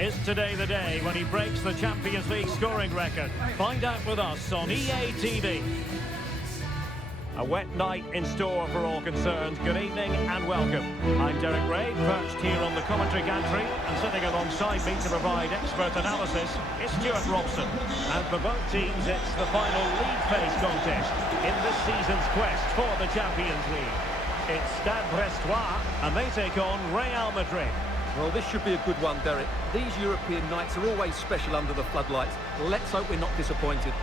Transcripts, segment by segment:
Is today the day when he breaks the Champions League scoring record? Find out with us on EA TV. A wet night in store for all concerned. Good evening and welcome. I'm Derek Ray, perched here on the commentary gantry, and sitting alongside me to provide expert analysis is Stuart Robson. And for both teams, it's the final league phase contest in this season's quest for the Champions League. It's Stade Brestols, and they take on Real Madrid. Well, this should be a good one, Derek. These European nights are always special under the floodlights. Let's hope we're not disappointed.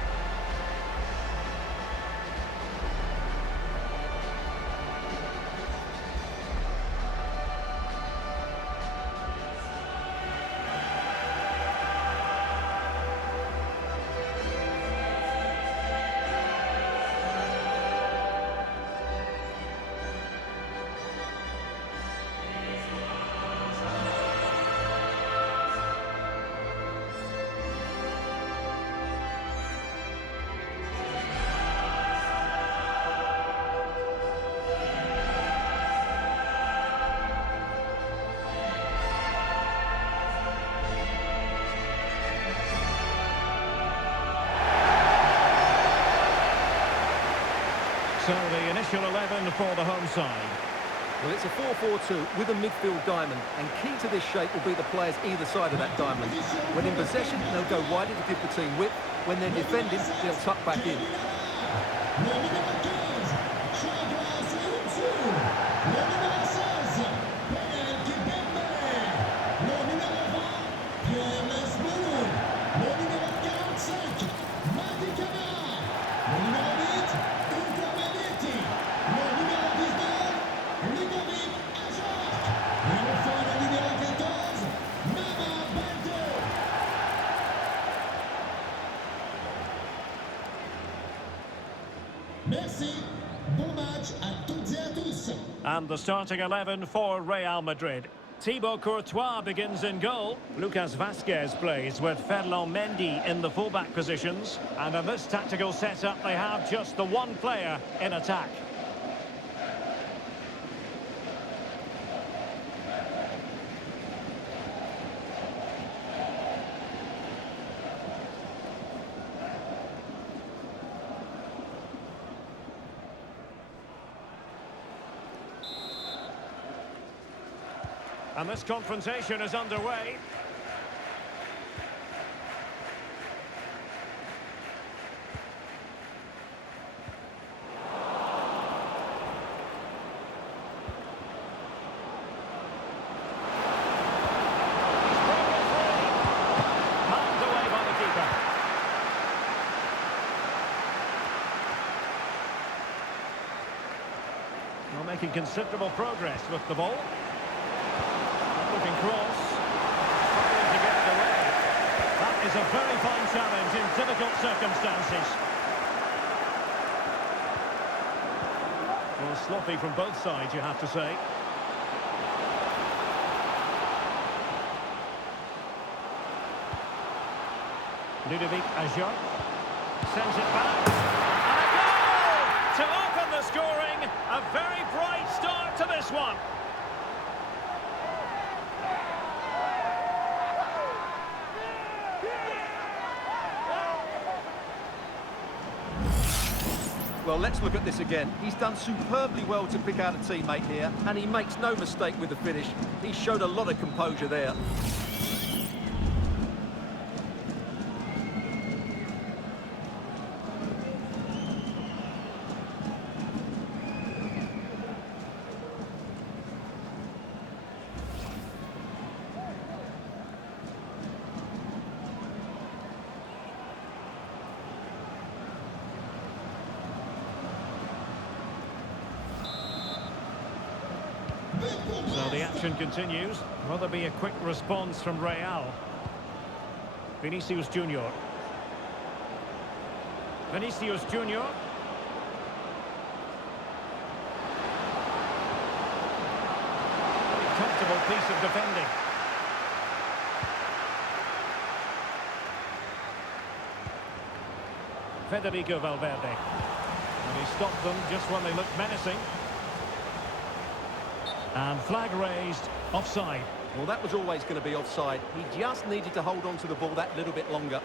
So the initial 11 for the home side. Well, it's a 4-4-2 with a midfield diamond, and key to this shape will be the players either side of that diamond. When in possession, they'll go wider to give the team width. When they're defending, they'll tuck back in. Merci. Bon match à toutes et à tous. And the starting 11 for Real Madrid. Thibaut Courtois begins in goal. Lucas Vazquez plays with Ferland Mendy in the fullback positions. And in this tactical setup, they have just the one player in attack. And this confrontation is underway. Manned away by the keeper. Well, making considerable progress with the ball. Looking cross, struggling to get it away. That is a very fine challenge in difficult circumstances. Well, sloppy from both sides, you have to say. Ludovic Ajot sends it back. And a goal to open the scoring. A very bright start to this one. Well, let's look at this again. He's done superbly well to pick out a teammate here, and he makes no mistake with the finish. He showed a lot of composure there. So the action continues. Will there be a quick response from Real? Vinicius Junior. Vinicius Junior. Very comfortable piece of defending. Federico Valverde. And he stopped them just when they looked menacing. And flag raised, offside. Well, that was always going to be offside. He just needed to hold on to the ball that little bit longer.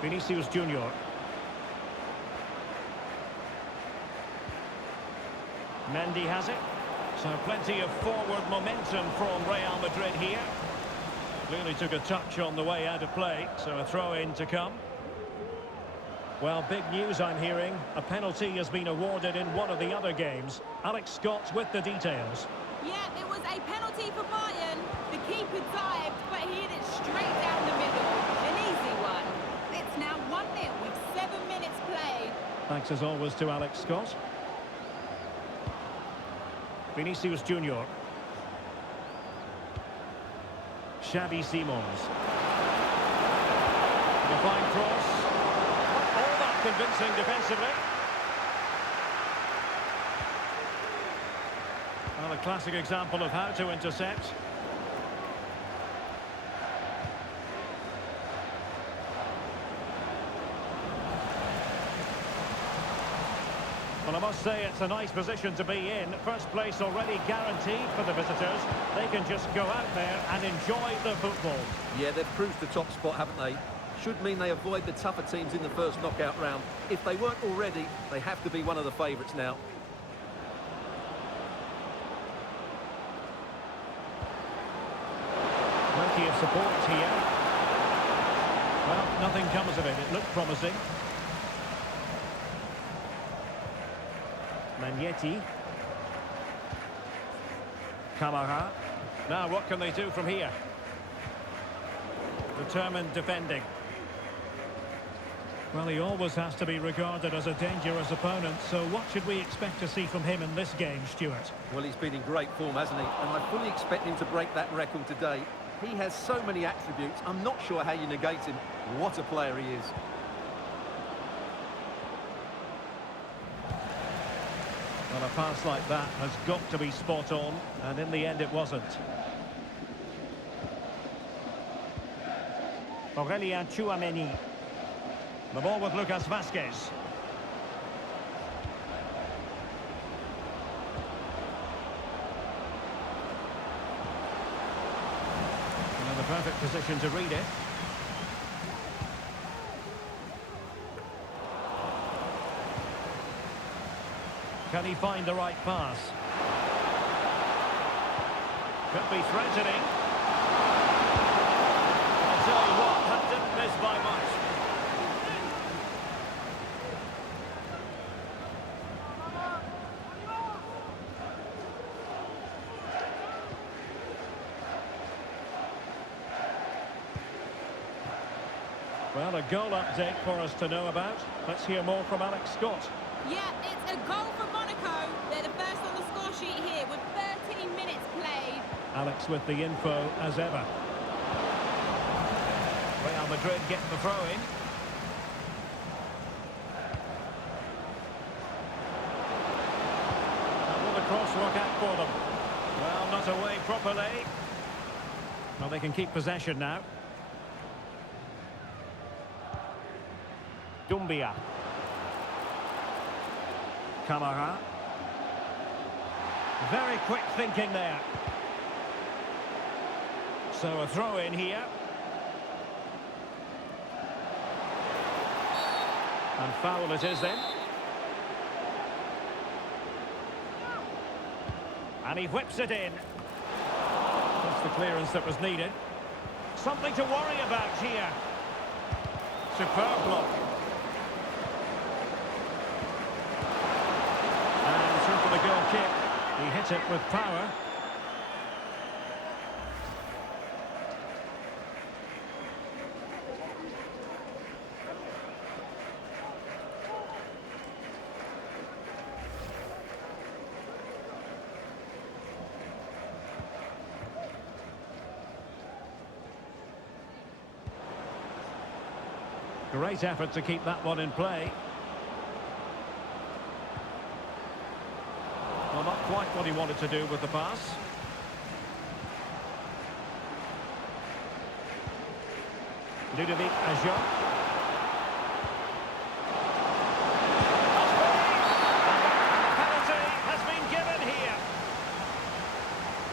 Vinicius Junior. Mendy has it. So plenty of forward momentum from Real Madrid here. Clearly took a touch on the way out of play, so a throw-in to come. Well, big news I'm hearing. A penalty has been awarded in one of the other games. Alex Scott with the details. Yeah, it was a penalty for Bayern. The keeper dived, but he hit it straight down the middle. An easy one. It's now 1-0 with 7 minutes played. Thanks as always to Alex Scott. Vinicius Junior. Xavi Simons. A fine cross. All that convincing defensively. Well, a classic example of how to intercept. Well, I must say it's a nice position to be in. First place already guaranteed for the visitors. They can just go out there and enjoy the football. Yeah, they've proved the top spot, haven't they? Should mean they avoid the tougher teams in the first knockout round. If they weren't already, they have to be one of the favourites now. Plenty of support here. Well, nothing comes of it. It looked promising. Magnetti. Camara. Now what can they do from here? Determined defending. Well, he always has to be regarded as a dangerous opponent, so what should we expect to see from him in this game, Stuart? Well, he's been in great form, hasn't he? And I fully expect him to break that record today. He has so many attributes, I'm not sure how you negate him. What a player he is. Well, a pass like that has got to be spot on, and in the end it wasn't. Aurelien Tchouameni. The ball with Lucas Vazquez. The perfect position to read it. Can he find the right pass? Could be threatening. I'll tell you what, that didn't miss by much. Well, a goal update for us to know about. Let's hear more from Alex Scott. Yeah, it's a goal for Monaco. They're the first on the score sheet here with 13 minutes played. Alex with the info as ever. Real Madrid getting the throw-in. Will the cross work out for them? Well, not away properly. Well, they can keep possession now. Doumbia. Camara. Very quick thinking there. So a throw in here. And foul it is then. And he whips it in. That's the clearance that was needed. Something to worry about here. Superb block. For the goal kick, he hit it with power. Great effort to keep that one in play. Well, not quite what he wanted to do with the pass. Ludovic Ajot. Penalty has been given here.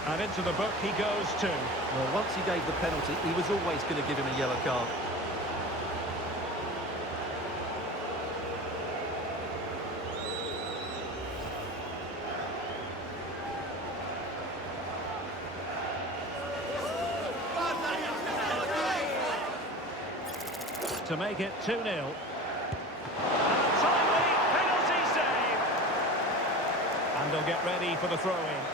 And into the book he goes too. Well, once he gave the penalty, he was always going to give him a yellow card. To make it 2-0. And a timely penalty save. And they'll get ready for the throw-in.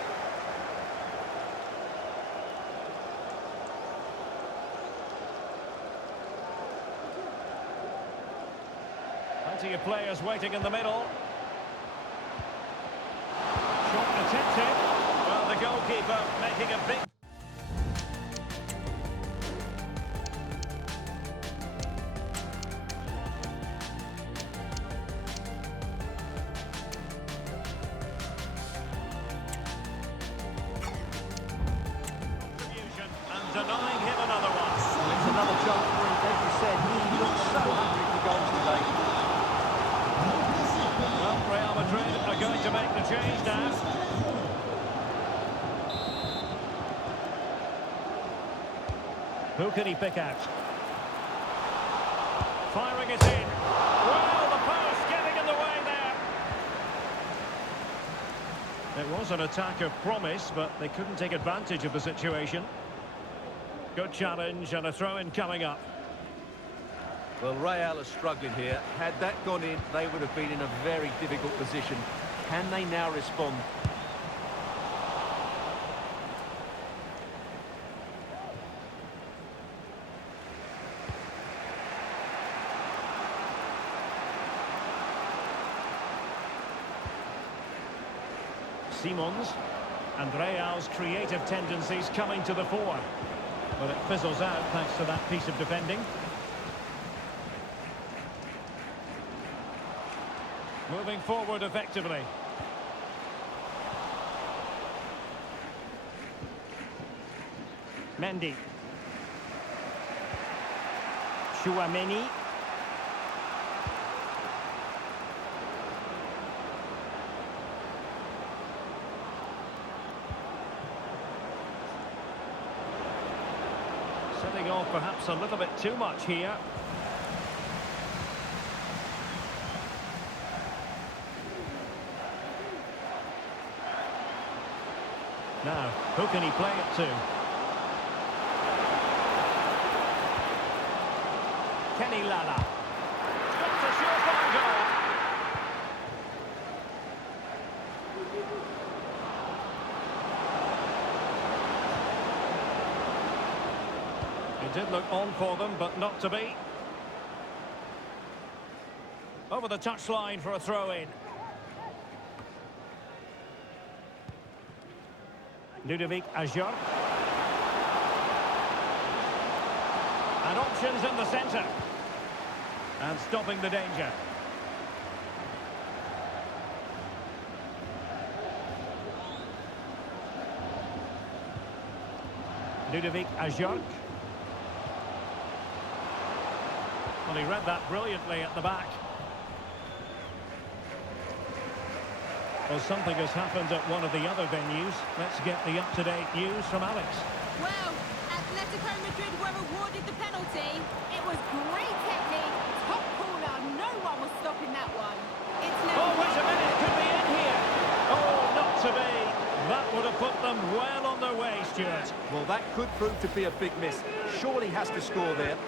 Plenty of players waiting in the middle. Shot attempted. Well, the goalkeeper making a big... And denying him another one. It's another chance for him, as you said. He looks so hungry for goals today. Well, Real Madrid are going to make the change now. Who can he pick out? Firing it in. Well, the post getting in the way there. It was an attack of promise, but they couldn't take advantage of the situation. Good challenge and a throw-in coming up. Well, Real are struggling here. Had that gone in, they would have been in a very difficult position. Can they now respond? Simons, and Real's creative tendencies coming to the fore. But it fizzles out thanks to that piece of defending. Moving forward effectively. Mendy. Chouameni. Setting off perhaps a little bit too much here. Now, who can he play it to? Kenny Lala. That's a surefire goal. It did look on for them, but not to be. Over the touchline for a throw-in. Ludovic Ajot. And options in the centre. And stopping the danger. Ludovic Ajot. Well, he read that brilliantly at the back. Well, something has happened at one of the other venues. Let's get the up-to-date news from Alex. Well, Atletico Madrid were awarded the penalty. It was great technique, top corner. No one was stopping that one. It's now... Oh, wait a minute, it could be in here. Oh, not to be. That would have put them well on their way, Stuart. Well, that could prove to be a big miss. Surely has to score there.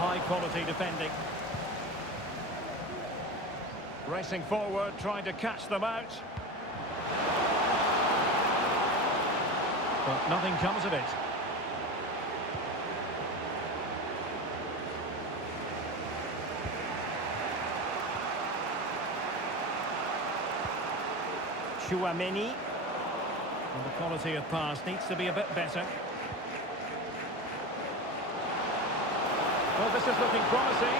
High-quality defending. Racing forward, trying to catch them out. But nothing comes of it. Chouameni. And the quality of pass needs to be a bit better. Well, this is looking promising.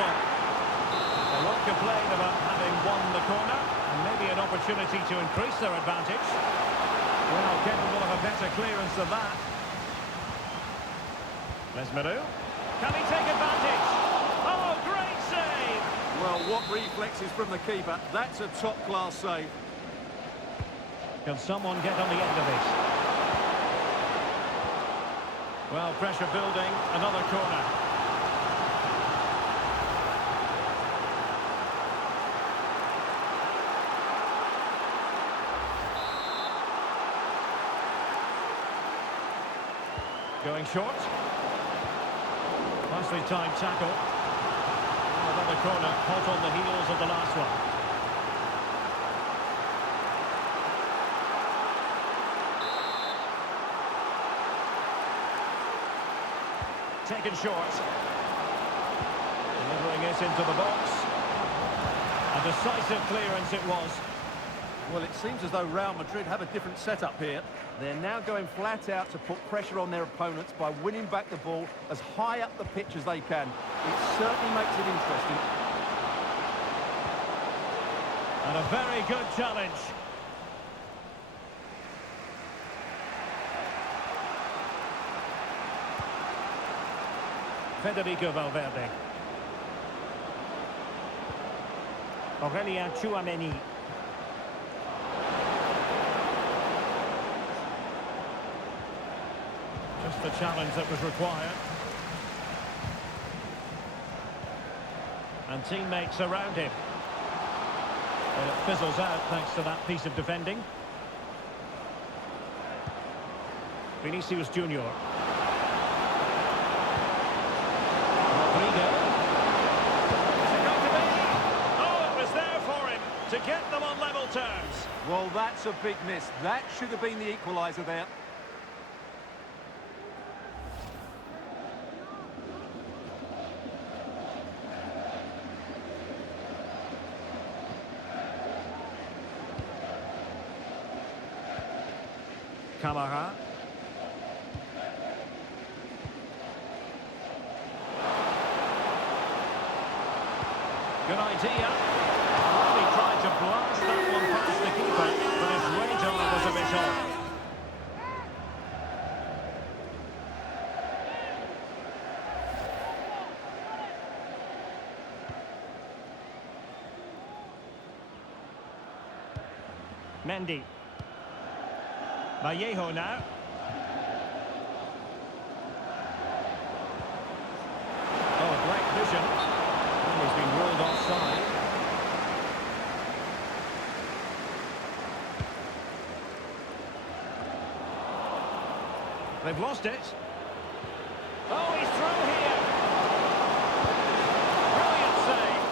long. They won't complain about having won the corner, and maybe an opportunity to increase their advantage. Well, capable of a better clearance than that. Mesmerou. Can he take advantage? Oh, great save! Well, what reflexes from the keeper. That's a top-class save. Can someone get on the end of it? Well, pressure building, another corner. Going short. Nicely timed tackle. Another corner, hot on the heels of the last one. Taken short. Delivering it into the box. A decisive clearance it was. Well, it seems as though Real Madrid have a different setup here. They're now going flat out to put pressure on their opponents by winning back the ball as high up the pitch as they can. It certainly makes it interesting. And a very good challenge. Federico Valverde. Aurélien Tchouaméni. Just the challenge that was required. And teammates around him. But it fizzles out thanks to that piece of defending. Vinicius Junior. Rodrigo. Is it going to be? Oh, it was there for him to get them on level terms. Well, that's a big miss. That should have been the equaliser there. Camara. Good idea. Well, he tried to blast that one past the keeper, but his radar was a bit off. Mendy. Vallejo now. Oh, great vision. Oh, he's been ruled offside. They've lost it. Oh, he's through here. Brilliant save.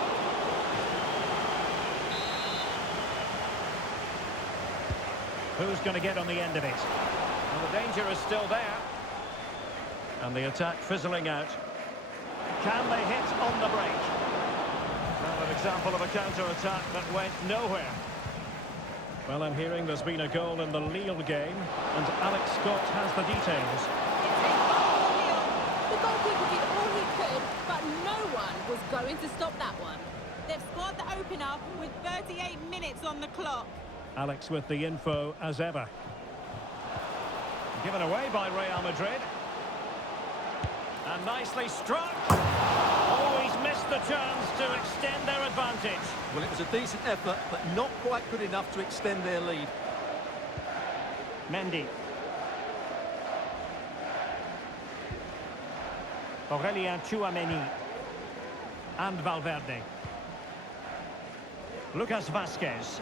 Who's going to get on the end of it? Well, the danger is still there. And the attack fizzling out. Can they hit on the break? Well, an example of a counter-attack that went nowhere. Well, I'm hearing there's been a goal in the Lille game, and Alex Scott has the details. It's a goal for Lille. The goalkeeper did all he could, but no one was going to stop that one. They've scored the opener with 38 minutes on the clock. Alex with the info as ever. Given away by Real Madrid. And nicely struck. Oh, he's missed the chance to extend their advantage. Well, it was a decent effort, but not quite good enough to extend their lead. Mendy. Aurélien Tchouaméni. And Valverde. Lucas Vázquez.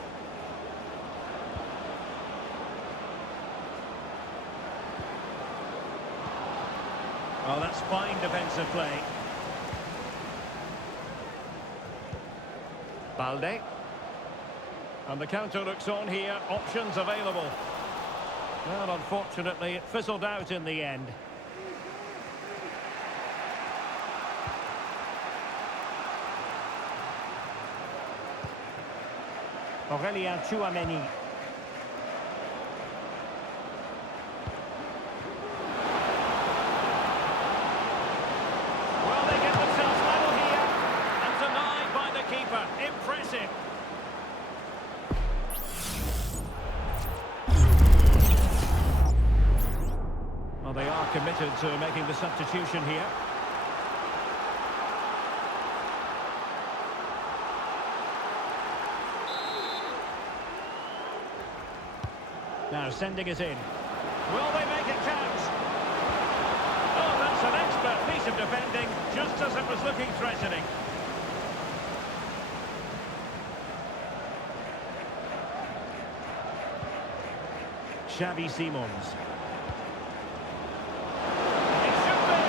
Oh, that's fine defensive play. Balde. And the counter looks on here. Options available. Well, unfortunately, it fizzled out in the end. Aurélien Tchouaméni. committed to making the substitution here. Now sending it in. Will they make it count? Oh, that's an expert piece of defending, just as it was looking threatening. Xavi Simons. It should be!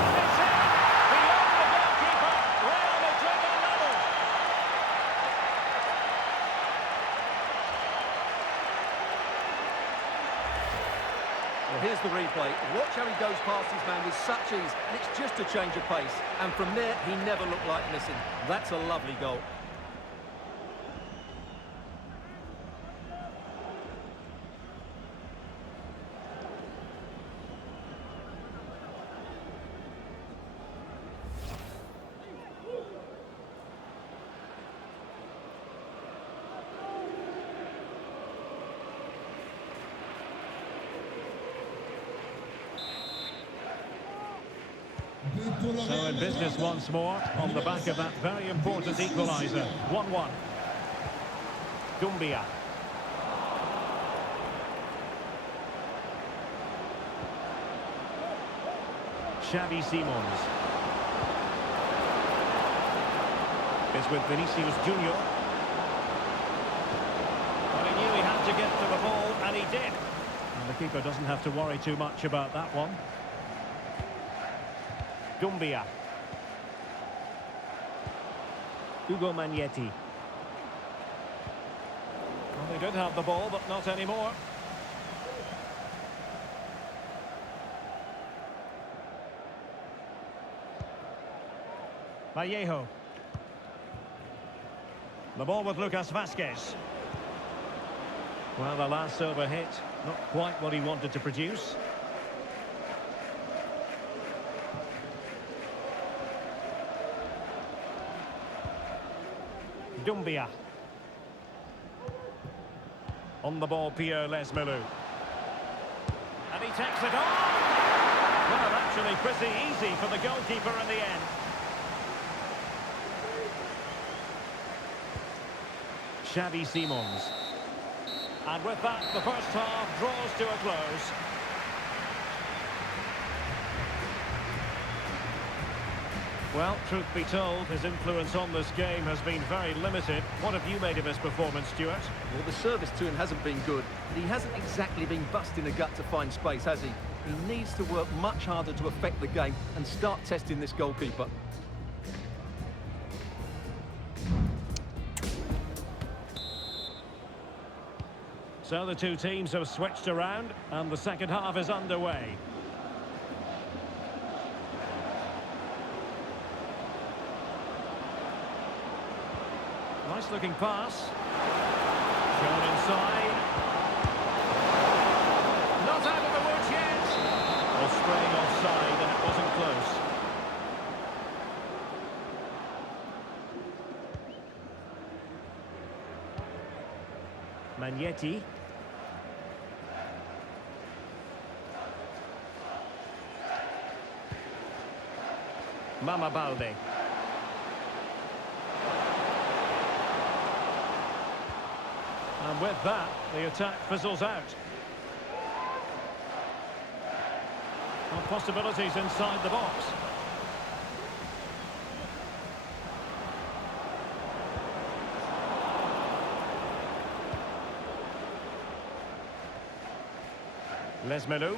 And it's in! Beyond the goalkeeper, Real Madrid are level. Well, here's the replay. Watch how he goes past his man with such ease, and it's just a change of pace. And from there, he never looked like missing. That's a lovely goal. So in business once more, on the back of that very important equaliser. 1-1. Dumbia. Xavi Simons. It's with Vinicius Junior. Well, he knew he had to get to the ball, and he did. And the keeper doesn't have to worry too much about that one. Dumbia. Hugo Magnetti. Well, they did have the ball, but not anymore. Vallejo. The ball with Lucas Vazquez. Well, the last over hit, not quite what he wanted to produce. Dumbia. On the ball, Pierre Lesmelou. And he takes it on! Well, actually pretty easy for the goalkeeper in the end. Xavi Simons. And with that, the first half draws to a close. Well, truth be told, his influence on this game has been very limited. What have you made of his performance, Stuart? Well, the service to him hasn't been good. He hasn't exactly been busting the gut to find space, has he? He needs to work much harder to affect the game and start testing this goalkeeper. So the two teams have switched around, and the second half is underway. Nice looking pass. Shown inside. Not out of the woods yet. Well, straying offside, and it wasn't close. Magnetti. Mama Balde. And with that, the attack fizzles out. Well, possibilities inside the box. Lesmelou.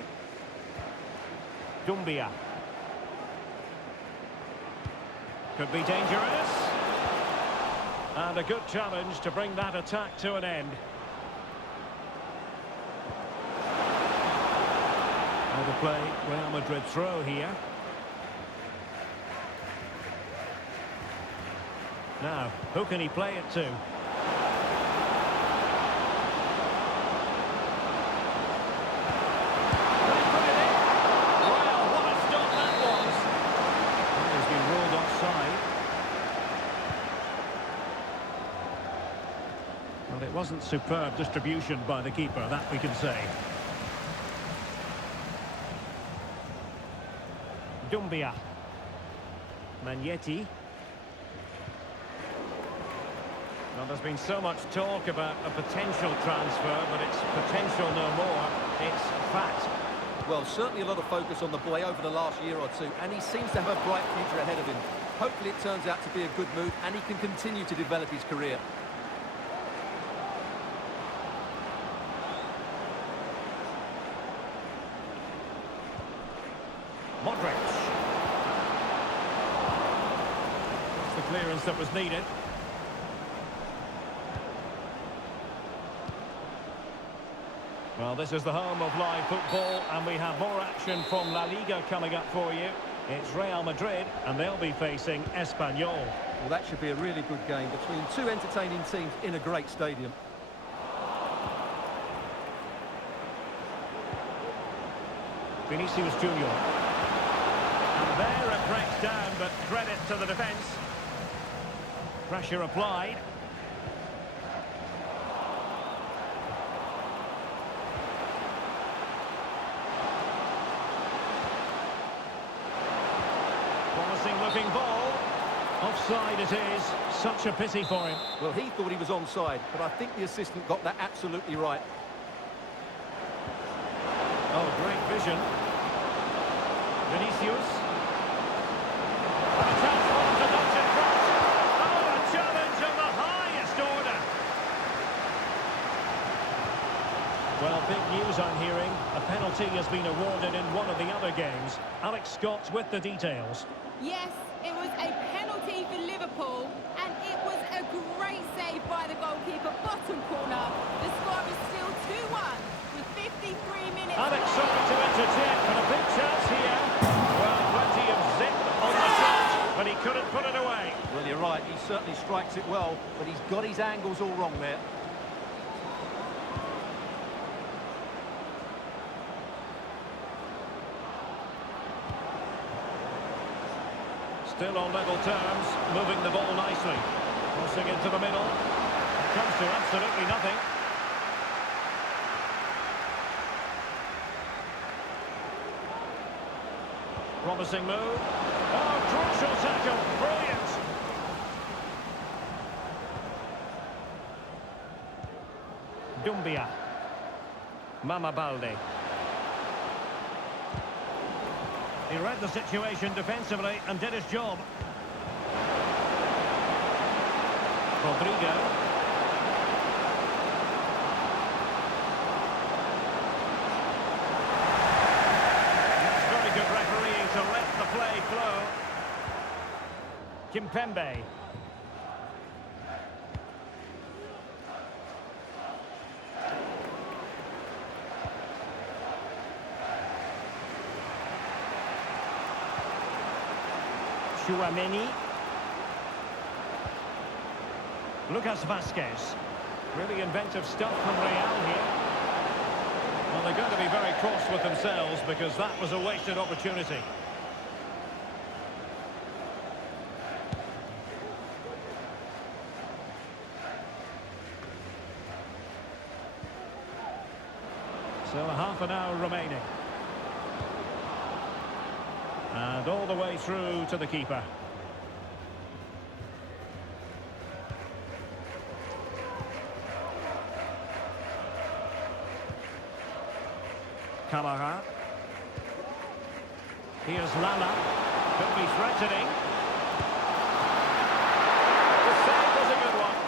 Dumbia. Could be dangerous. And a good challenge to bring that attack to an end. Out of play, Real Madrid throw here. Now, who can he play it to? It wasn't superb distribution by the keeper, that we can say. Dumbia. Magnetti. Well, there's been so much talk about a potential transfer, but it's potential no more. It's fact. Well, certainly a lot of focus on the boy over the last year or two, and he seems to have a bright future ahead of him. Hopefully it turns out to be a good move, and he can continue to develop his career. Modric. That's the clearance that was needed. Well, this is the home of live football, and we have more action from La Liga coming up for you. It's Real Madrid, and they'll be facing Espanyol. Well, that should be a really good game between two entertaining teams in a great stadium. Vinicius Junior. And there it breaks down, but credit to the defence. Pressure applied. Promising looking ball. Offside it is. Such a pity for him. Well, he thought he was onside, but I think the assistant got that absolutely right. Oh, great vision. Vinicius. And a transform to notch in front. Oh, a challenge of the highest order. Well, big news I'm hearing. A penalty has been awarded in one of the other games. Alex Scott with the details. Yes, it was a penalty for Liverpool, and it was a great save by the goalkeeper, bottom corner. The score is still 2-1 with 53 minutes. Alex sorry to interject, but a big chance here. Well, plenty of zip on the shot, but he couldn't put it away. Well, you're right, he certainly strikes it well, but he's got his angles all wrong there. Still on level terms, moving the ball nicely. Crossing into the middle. It comes to absolutely nothing. Promising move. Oh, crucial tackle. Brilliant. Dumbia. Mama Balde. He read the situation defensively and did his job. Rodrigo. That's very good refereeing to let the play flow. Kimpembe. Chouameni. Lucas Vasquez. Really inventive stuff from Real here. Well, they're going to be very cross with themselves because that was a wasted opportunity. So half an hour remaining. And all the way through to the keeper. Camara. Here's Lala. Could be threatening. The save was a good one.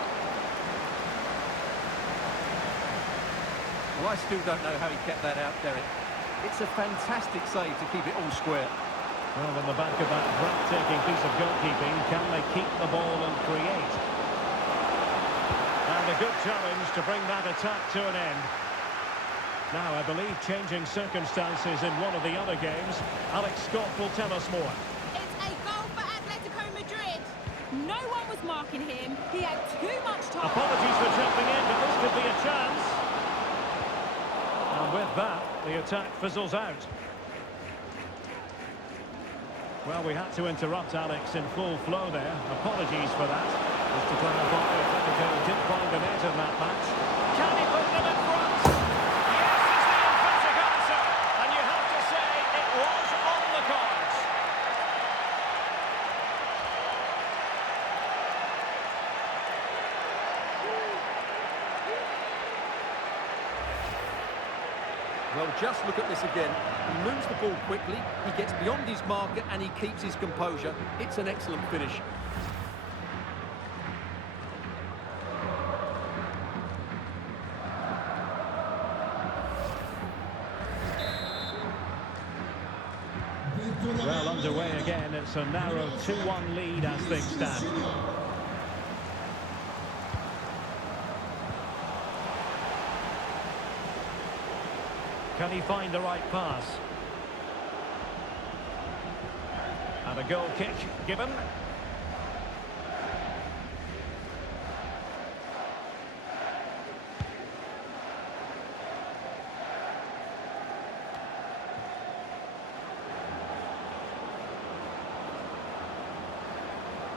Well, I still don't know how he kept that out, Derek. It's a fantastic save to keep it all square. Well, on the back of that breathtaking piece of goalkeeping, can they keep the ball and create? And a good challenge to bring that attack to an end. Now, I believe changing circumstances in one of the other games. Alex Scott will tell us more. It's a goal for Atletico Madrid. No one was marking him. He had too much time. Apologies for jumping in, but this could be a chance. And with that, the attack fizzles out. Well, we had to interrupt Alex in full flow there. Apologies for that. Just to clarify, Atletico did find the net in that match. Can he put them in front? Yes, is the emphatic answer. And you have to say it was on the cards. Well, just look at this again. He moves the ball quickly, he gets beyond his marker and he keeps his composure. It's an excellent finish. Well, underway again. It's a narrow 2-1 lead as things stand. Can he find the right pass? And a goal kick given.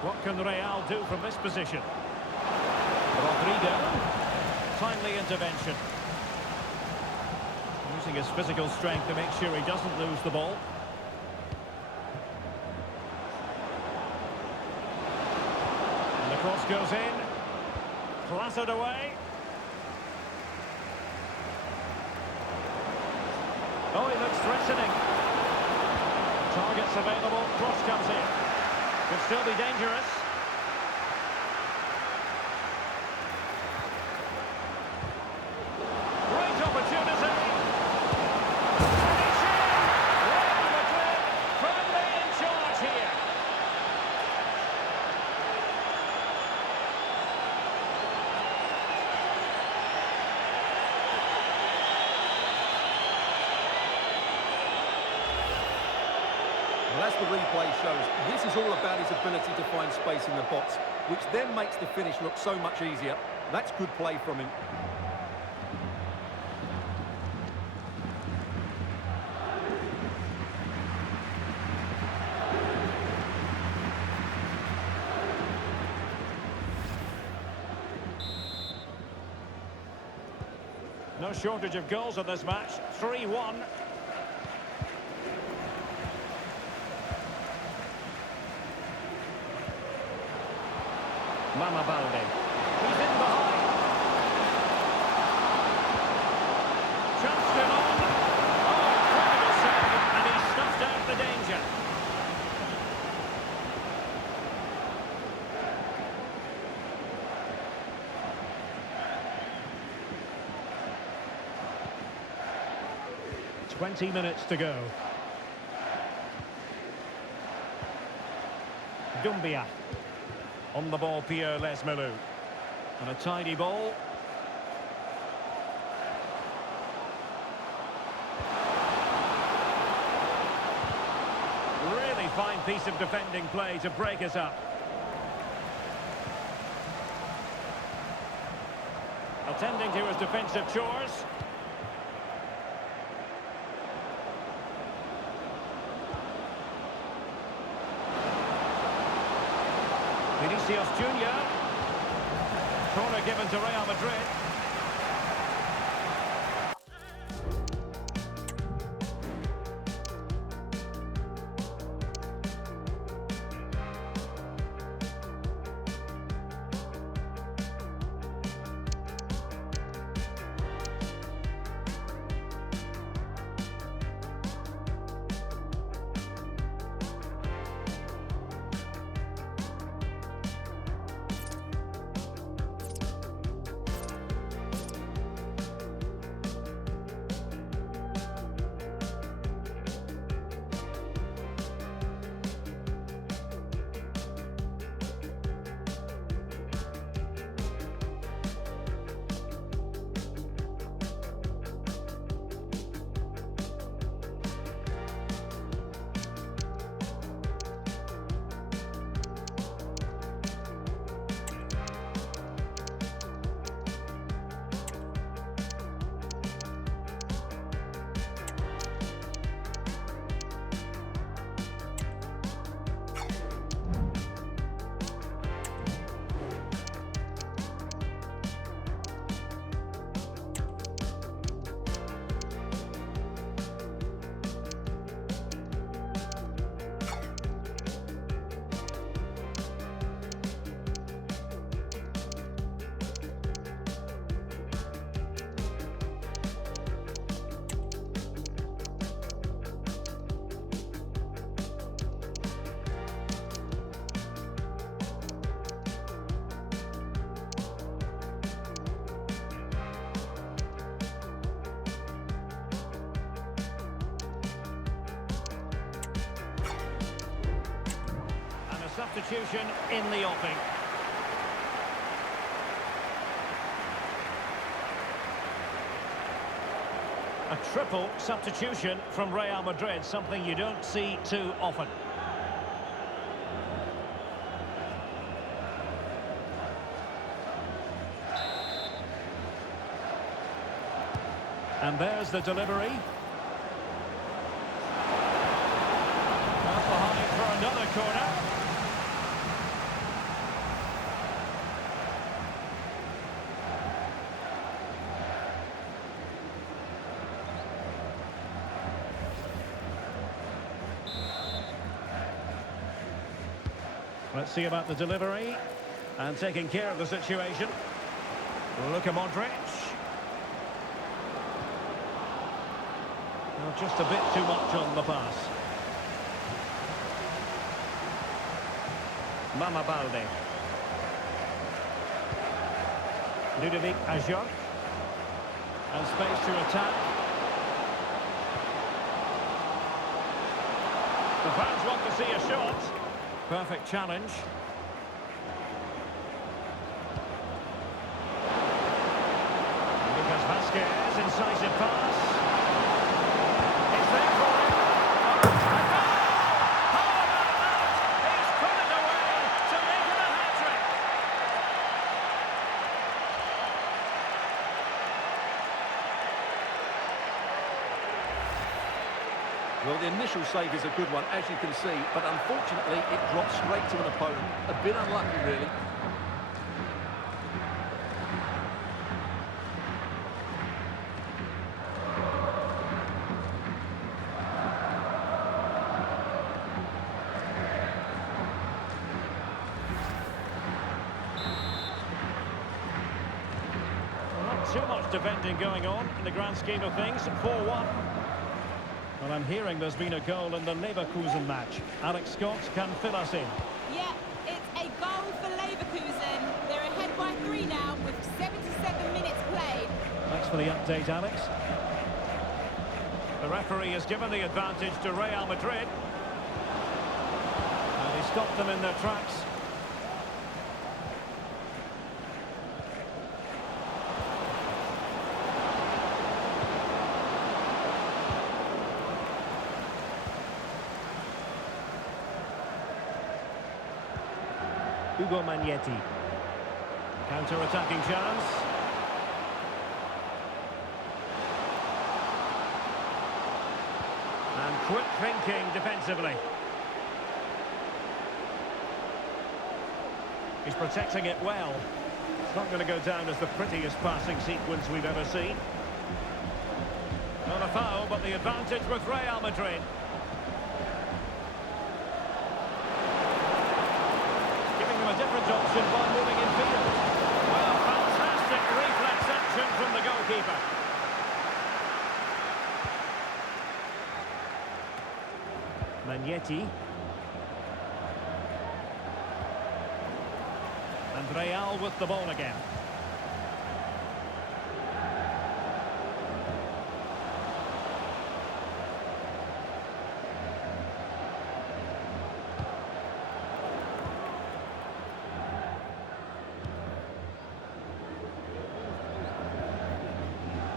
What can Real do from this position? Rodrigo. Timely intervention. Using his physical strength to make sure he doesn't lose the ball. And the cross goes in. Clattered away. Oh, he looks threatening. Targets available. Cross comes in. Could still be dangerous. Great opportunity. Finishing. Real Madrid firmly in charge here. Well, as the replay shows, this is all about his ability to find space in the box, which then makes the finish look so much easier. That's good play from him. No shortage of goals in this match. 3-1. Mama Balde. He's in behind. Chanced him on. Oh, incredible save. And he snuffed out the danger. "20 minutes to go. Dumbia. On the ball, Pierre Lesmelou. And a tidy ball. Really fine piece of defending play to break us up. Attending to his defensive chores. Vinicius Junior. Corner given to Real Madrid. substitution in the offing. A triple substitution from Real Madrid, something you don't see too often. And there's the delivery. Up behind for another corner. Let's see about the delivery. And taking care of the situation. Luka Modric. Well, just a bit too much on the pass. Mama Balde. Ludovic Ajor. And space to attack. The fans want to see a shot. Perfect challenge. Lucas Vazquez, incisive pass. It's there for him. Oh, a goal! How about that? He's put it away to make it a hat-trick. Well, the initial save is a good one, as you can see, but unfortunately it drops straight to an opponent. A bit unlucky, really. Not too much defending going on in the grand scheme of things. 4-1. Well, I'm hearing there's been a goal in the Leverkusen match. Alex Scott can fill us in. Yeah, it's a goal for Leverkusen. They're ahead by 3 now with 77 minutes played. Thanks for the update, Alex. The referee has given the advantage to Real Madrid. And he stopped them in their tracks. Hugo Magnetti. Counter-attacking chance. And quick thinking defensively. He's protecting it well. It's not going to go down as the prettiest passing sequence we've ever seen. Not a foul, but the advantage with Real Madrid. A different option by moving in field. Well, fantastic reflex action from the goalkeeper. Magnetti. And Real with the ball again.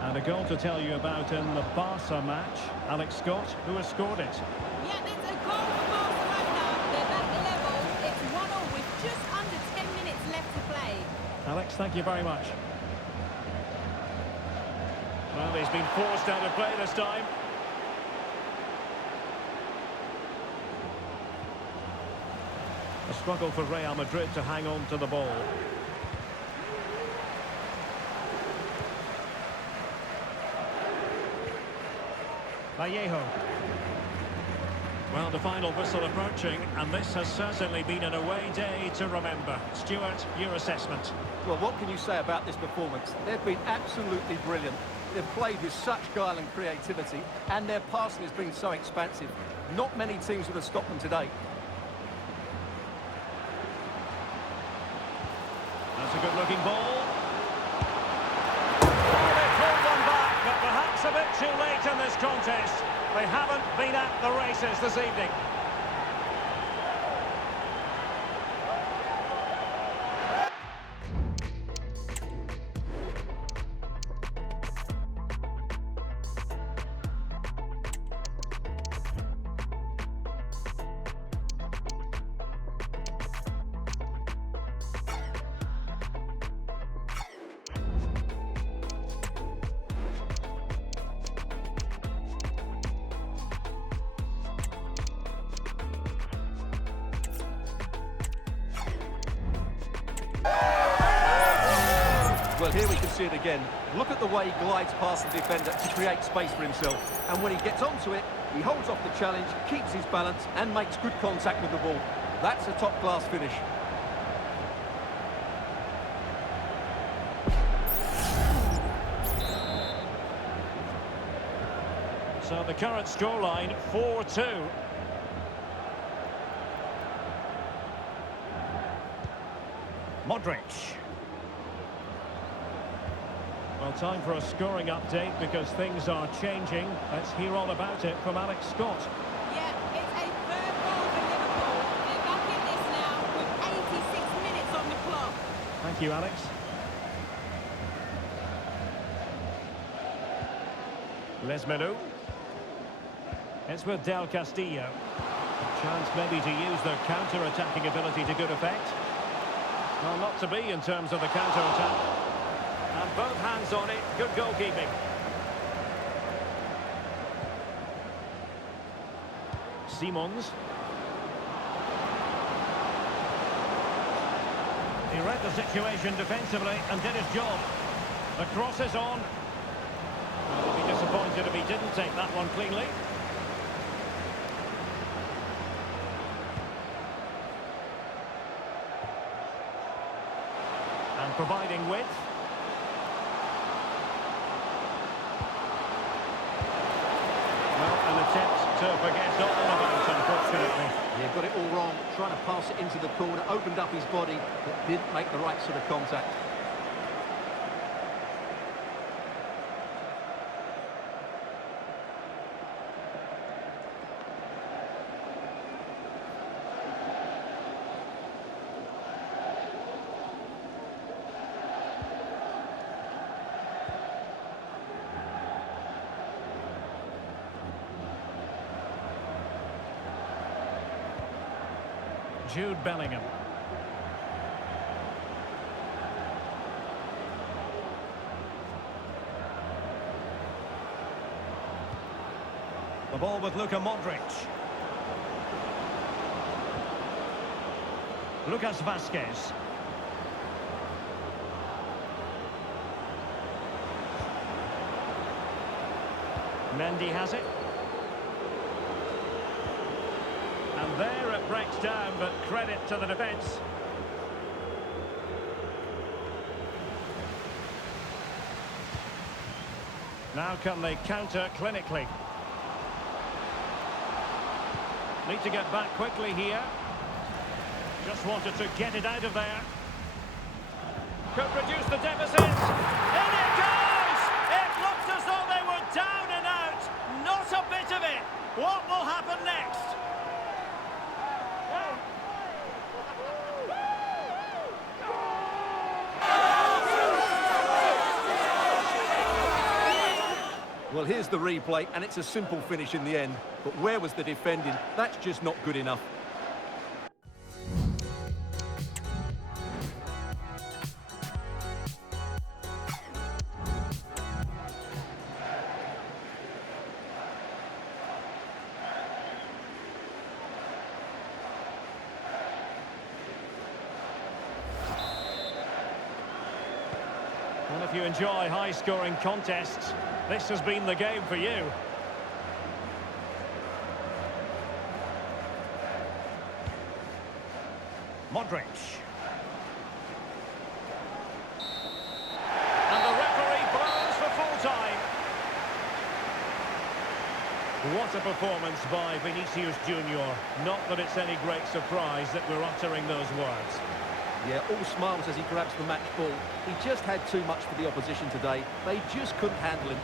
And a goal to tell you about in the Barca match. Alex Scott, who has scored it. Yeah, it's a goal for Barcelona. They're back to level. It's 1-1 with just under 10 minutes left to play. Alex, thank you very much. Well, he's been forced out of play this time. A struggle for Real Madrid to hang on to the ball. Vallejo. Well, the final whistle approaching, and this has certainly been an away day to remember. Stuart, your assessment. Well, what can you say about this performance? They've been absolutely brilliant. They've played with such guile and creativity, and their passing has been so expansive. Not many teams would have stopped them today. That's a good-looking ball. Oh, they pulled one back, but perhaps a bit too late in this contest. They haven't been at the races this evening. Well, here we can see it again. Look at the way he glides past the defender to create space for himself. And when he gets onto it, he holds off the challenge, keeps his balance, and makes good contact with the ball. That's a top-class finish. So the current scoreline, 4-2. Modric. Well, time for a scoring update because things are changing. Let's hear all about it from Alex Scott. Yeah, it's a third goal for Liverpool. They're back in this now with 86 minutes on the clock. Thank you, Alex. Les Melou. It's with Del Castillo. Chance maybe to use their counter-attacking ability to good effect. Well, not to be in terms of the counter-attack. And both hands on it, good goalkeeping. Simons. He read the situation defensively and did his job. The cross is on. Well, he'd be disappointed if he didn't take that one cleanly. And providing width. Well, an attempt to forget all about, unfortunately. Yeah, got it all wrong. Trying to pass it into the corner, opened up his body, but didn't make the right sort of contact. Jude Bellingham. The ball with Luka Modric. Lucas Vazquez. Mendy has it. And there it breaks down, but credit to the defence. Now can they counter clinically? Need to get back quickly here. Just wanted to get it out of there. Could reduce the deficit. In it goes! It looks as though they were down and out. Not a bit of it. What will happen next? Well, here's the replay, and it's a simple finish in the end. But where was the defending? That's just not good enough. Well, if you enjoy high-scoring contests, this has been the game for you. Modric. And the referee blows for full-time. What a performance by Vinicius Junior. Not that it's any great surprise that we're uttering those words. Yeah, all smiles as he grabs the match ball. He just had too much for the opposition today. They just couldn't handle him.